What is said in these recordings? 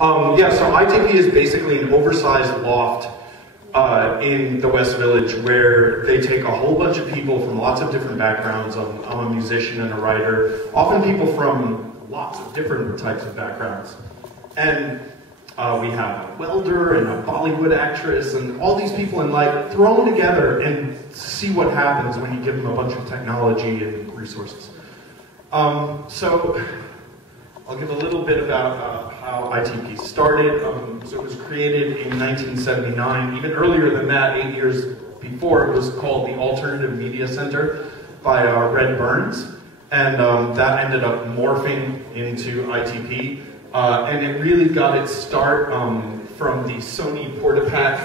Yeah, so ITP is basically an oversized loft in the West Village where they take a whole bunch of people from lots of different backgrounds. I'm a musician and a writer, often people from lots of different types of backgrounds. And we have a welder and a Bollywood actress and all these people in life thrown together and see what happens when you give them a bunch of technology and resources. So I'll give a little bit about how ITP started. So it was created in 1979. Even earlier than that, 8 years before, it was called the Alternative Media Center by Red Burns. And that ended up morphing into ITP. And it really got its start from the Sony Portapak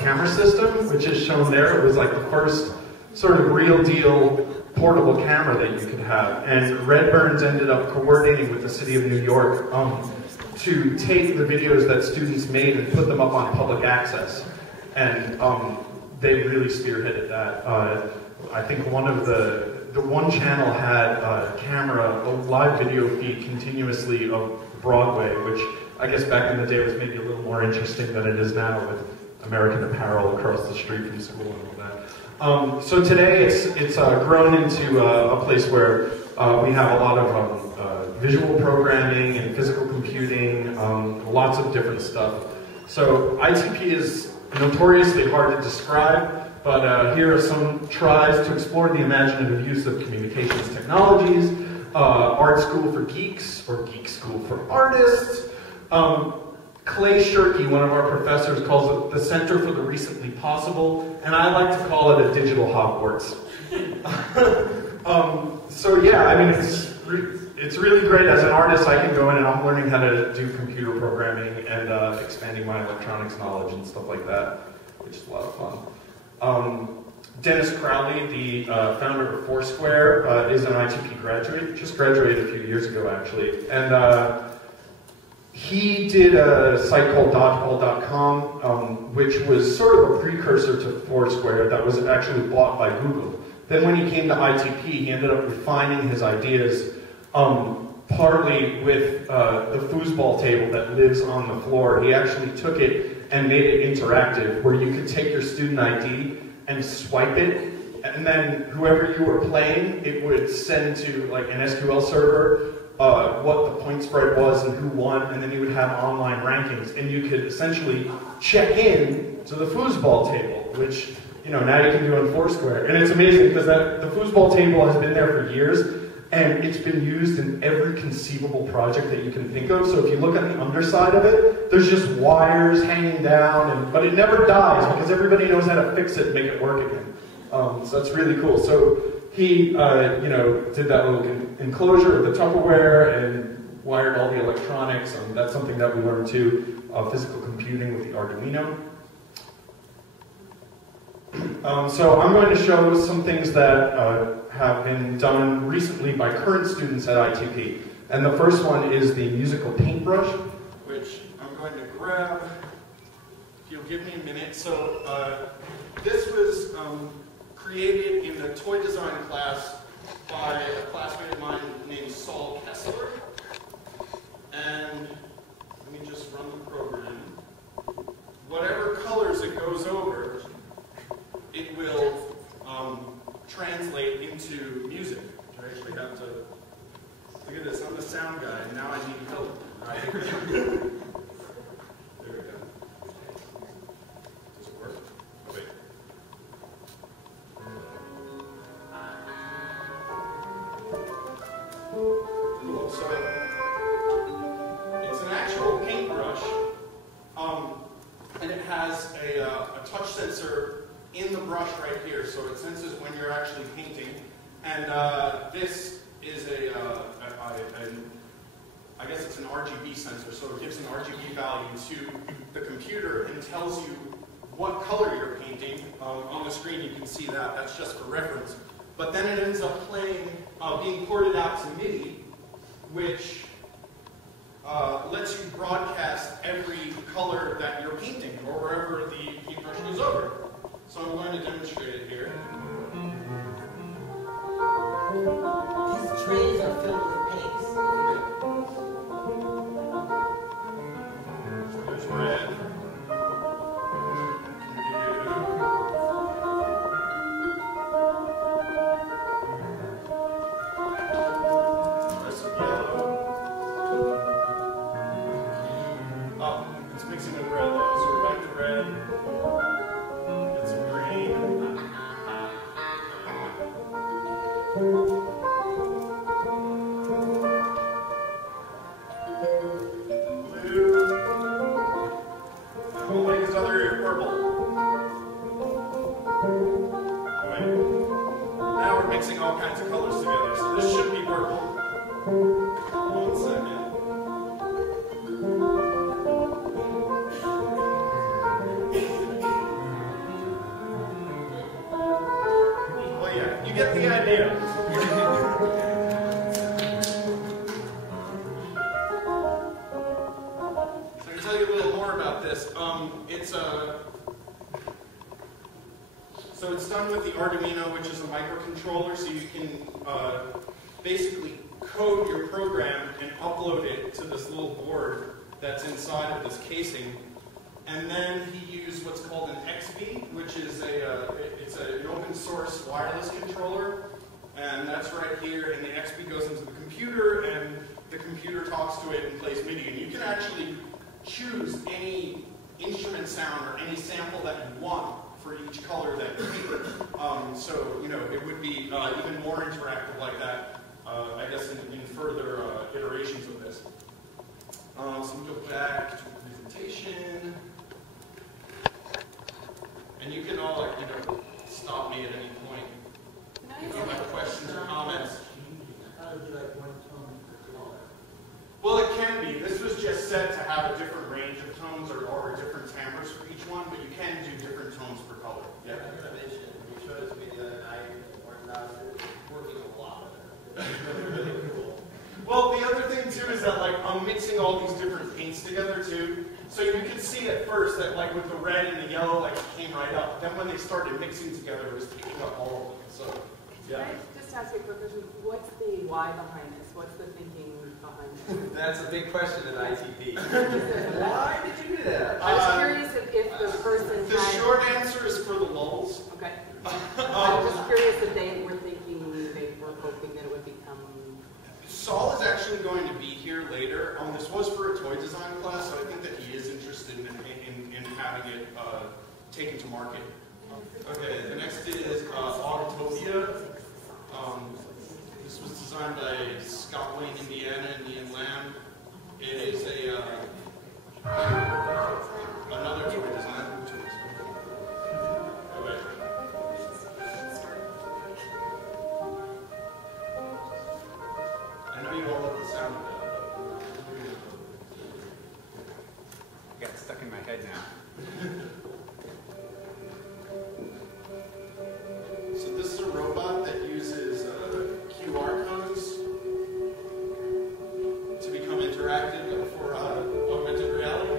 camera system, which is shown there. It was like the first sort of real deal portable camera that you could have. And Red Burns ended up coordinating with the city of New York to take the videos that students made and put them up on public access. And they really spearheaded that. I think the one channel had a live video feed continuously of Broadway, which I guess back in the day was maybe a little more interesting than it is now with American Apparel across the street from school and all that. So today it's grown into a place where we have a lot of visual programming and physical computing, lots of different stuff. So ITP is notoriously hard to describe, but here are some tries to explore the imaginative use of communications technologies. Art School for Geeks, or Geek School for Artists. Clay Shirky, one of our professors, calls it the Center for the Recently Possible, and I like to call it a digital Hogwarts. So yeah, I mean, it's really great. As an artist, I can go in and I'm learning how to do computer programming and expanding my electronics knowledge and stuff like that, which is a lot of fun. Dennis Crowley, the founder of Foursquare, is an ITP graduate, just graduated a few years ago actually, and he did a site called dodgeball.com, which was sort of a precursor to Foursquare that was actually bought by Google. Then when he came to ITP, he ended up refining his ideas, partly with the foosball table that lives on the floor. He actually took it and made it interactive, where you could take your student ID and swipe it, and then whoever you were playing, it would send to like an SQL server what the point spread was and who won, and then you would have online rankings, and you could essentially check in to the foosball table, which now you can do on Foursquare. And it's amazing because the foosball table has been there for years, and it's been used in every conceivable project that you can think of. So if you look at the underside of it, there's just wires hanging down, but it never dies because everybody knows how to fix it and make it work again. So that's really cool. So he, did that little enclosure with the Tupperware and wired all the electronics. That's something that we learned too, physical computing with the Arduino. So I'm going to show some things that have been done recently by current students at ITP. And the first one is the musical paintbrush, which I'm going to grab, if you'll give me a minute. So this was created in the toy design class by a classmate of mine named Saul Kessler. And let me just run the program. Whatever colors it goes over, it will translate into music. I actually have to, look at this, I'm the sound guy, and now I need help. Right? There we go. Does it work? Oh, wait. Cool, so it's an actual paintbrush, and it has a touch sensor in the brush right here, so it senses when you're actually painting. And this is I guess it's an RGB sensor, so it gives an RGB value to the computer and tells you what color you're painting. On the screen you can see that, that's just for reference. But then it ends up playing, being ported out to MIDI, which lets you broadcast every color that you're painting, or wherever the paintbrush goes over. So I'm going to demonstrate it here. These trays are filled with paints. Get some green. Blue. And we'll make this other ear purple. Wait. Now we're mixing all kinds of colors together, so this should be purple. 1 second. Well, yeah, you get the idea. So I can tell you a little more about this. So it's done with the Arduino, which is a microcontroller, so you can basically code your program and upload it to this little board that's inside of this casing. And then he used what's called an XB, which is an open source wireless controller. And that's right here, and the XB goes into the computer, and the computer talks to it and plays MIDI. And you can actually choose any instrument sound or any sample that you want for each color that you pick. So, you know, it would be even more interactive like that, I guess, in further iterations of this. So we go back to the presentation. And you can all, like, you know, stop me at any point if you have questions or comments. How would you like one tone per color? Well, it can be. This was just set to have a different range of tones or different timbres for each one, but you can do different tones per color. Yeah. I'm going to mention, when you showed it to me the other night, working a lot with it. It's really cool. Well, the other thing too is that, like, I'm mixing all these different paints together too. So you could see at first that, like, with the red and the yellow, like, it came right up. Then when they started mixing together, it was taking up all of them. So, yeah. Can I just ask you a quick question? What's the why behind this? What's the thinking behind this? That's a big question at ITP. Why did you do that? I was curious if the person The had... short answer is for the lulls. Okay. I'm just curious if they were thinking, they were hoping that it would become... Saul is actually going to be here later. This was for a toy design class, so I think that he is interested in having it taken to market. Okay, the next is Autotopia. This was designed by Scott Wayne, Indiana, and Ian Lamb. It is another toy design. Oh, wait. I know you all love the sound of that. Got stuck in my head now. So this is a robot that uses QR codes to become interactive for augmented reality.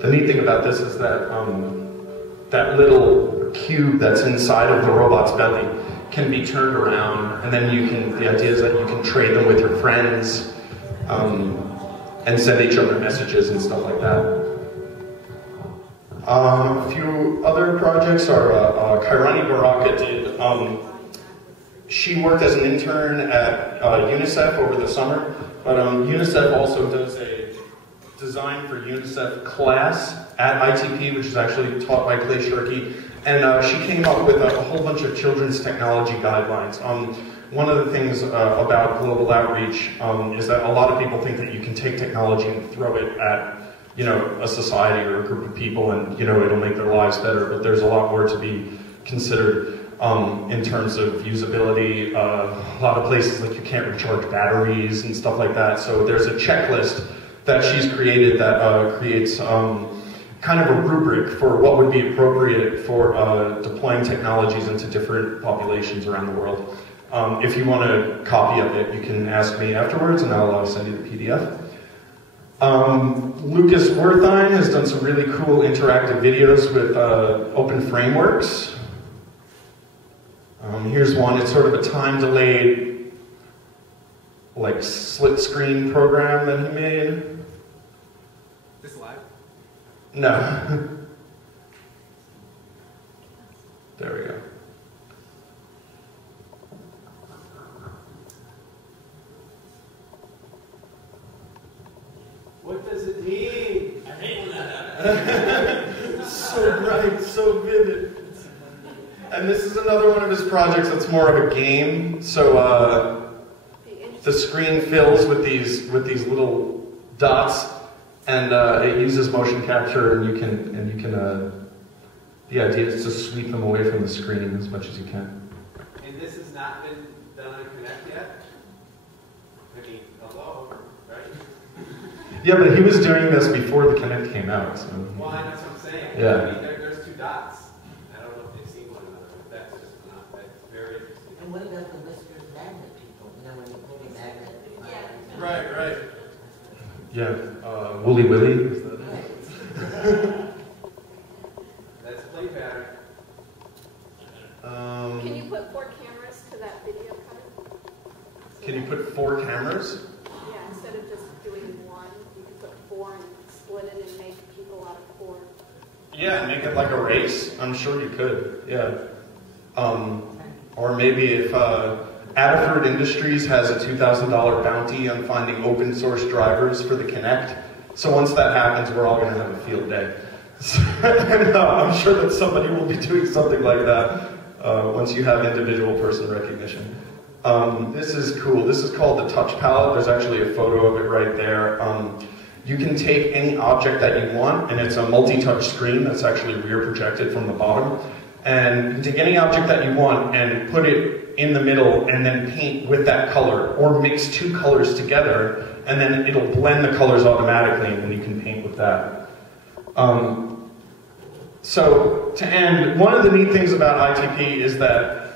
The neat thing about this is that that little cube that's inside of the robot's belly can be turned around, and then you can, the idea is that you can trade them with your friends and send each other messages and stuff like that. A few other projects are Kairani Baraka did. She worked as an intern at UNICEF over the summer, but UNICEF also does a design for UNICEF class at ITP, which is actually taught by Clay Shirky, and she came up with a whole bunch of children's technology guidelines. One of the things about global outreach is that a lot of people think that you can take technology and throw it at, you know, a society or a group of people, and, you know, it'll make their lives better. But there's a lot more to be considered in terms of usability. A lot of places, like, you can't recharge batteries and stuff like that. So there's a checklist that she's created that creates kind of a rubric for what would be appropriate for deploying technologies into different populations around the world. If you want a copy of it, you can ask me afterwards, and I'll send you the PDF. Lucas Wertheim has done some really cool interactive videos with open frameworks. Here's one. It's sort of a time-delayed, like, split-screen program that he made. Is this live? No. There we go. What does it mean? I hate when that happens. So bright, so vivid. And this is another one of his projects that's more of a game. So the screen fills with these little dots, and it uses motion capture, and you can. The idea is to sweep them away from the screen as much as you can. And this has not been done on Connect yet? I mean, hello, right? Yeah, but he was doing this before the Connect came out. So. Well, that's what I'm saying. Yeah. I mean, there's 2 dots. I don't know if they've seen one another, but that's just not, that's very interesting. And what about the whiskers magnet people? You know, when you pull the magnet. Right. Yeah, Wooly Willy. Is that it? That's play pattern. Can you put 4 cameras to that video cutter? Can you put 4 cameras? Yeah, instead of just doing 1, you can put 4 and split it and make people out of 4. Yeah, make it like a race. I'm sure you could. Yeah. Or maybe if Adafruit Industries has a $2,000 bounty on finding open source drivers for the Kinect. So once that happens, we're all going to have a field day. And, I'm sure that somebody will be doing something like that once you have individual person recognition. This is cool. This is called the Touch Palette. There's actually a photo of it right there. You can take any object that you want, and it's a multi-touch screen that's actually rear projected from the bottom. And you can take any object that you want and put it in the middle and then paint with that color, or mix 2 colors together, and then it'll blend the colors automatically, and then you can paint with that. So, to end, one of the neat things about ITP is that,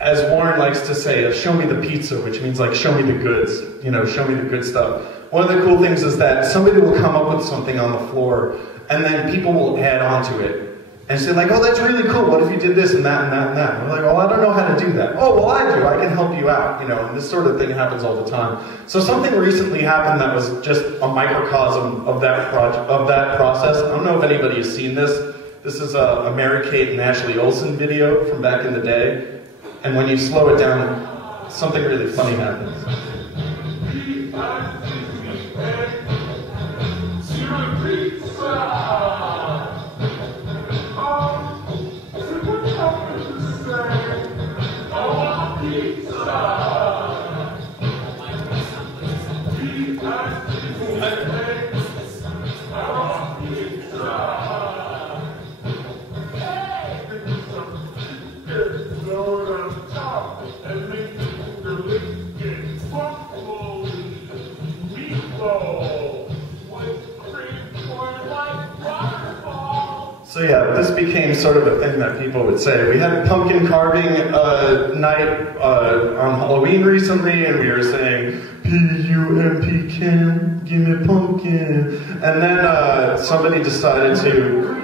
as Warren likes to say, show me the pizza, which means like, show me the goods, you know, show me the good stuff. One of the cool things is that somebody will come up with something on the floor, and then people will add on to it. And say like, oh, that's really cool, what if you did this and that and that and that? And we're like, well, I don't know how to do that. Oh, well, I do, I can help you out, you know, and this sort of thing happens all the time. So something recently happened that was just a microcosm of that process. I don't know if anybody has seen this. This is a Mary-Kate and Ashley Olsen video from back in the day. And when you slow it down, something really funny happens. So yeah, this became sort of a thing that people would say. We had pumpkin carving night on Halloween recently, and we were saying, P-U-M-P-Can, give me a pumpkin. And then somebody decided to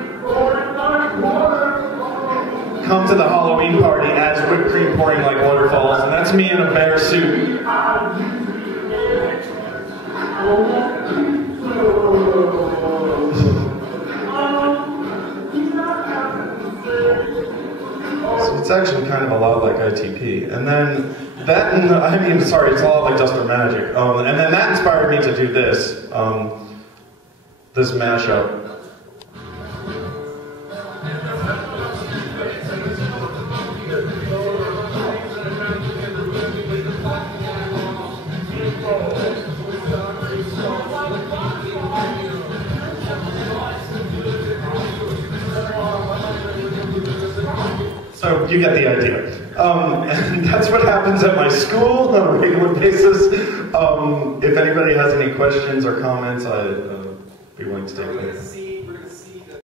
come to the Halloween party as whipped cream pouring like waterfalls, and that's me in a bear suit. So it's actually kind of a lot like ITP. And then that, it's a lot like Dust or Magic. And then that inspired me to do this, this mashup. So you get the idea. And that's what happens at my school on a regular basis. If anybody has any questions or comments, I'd be willing to take them.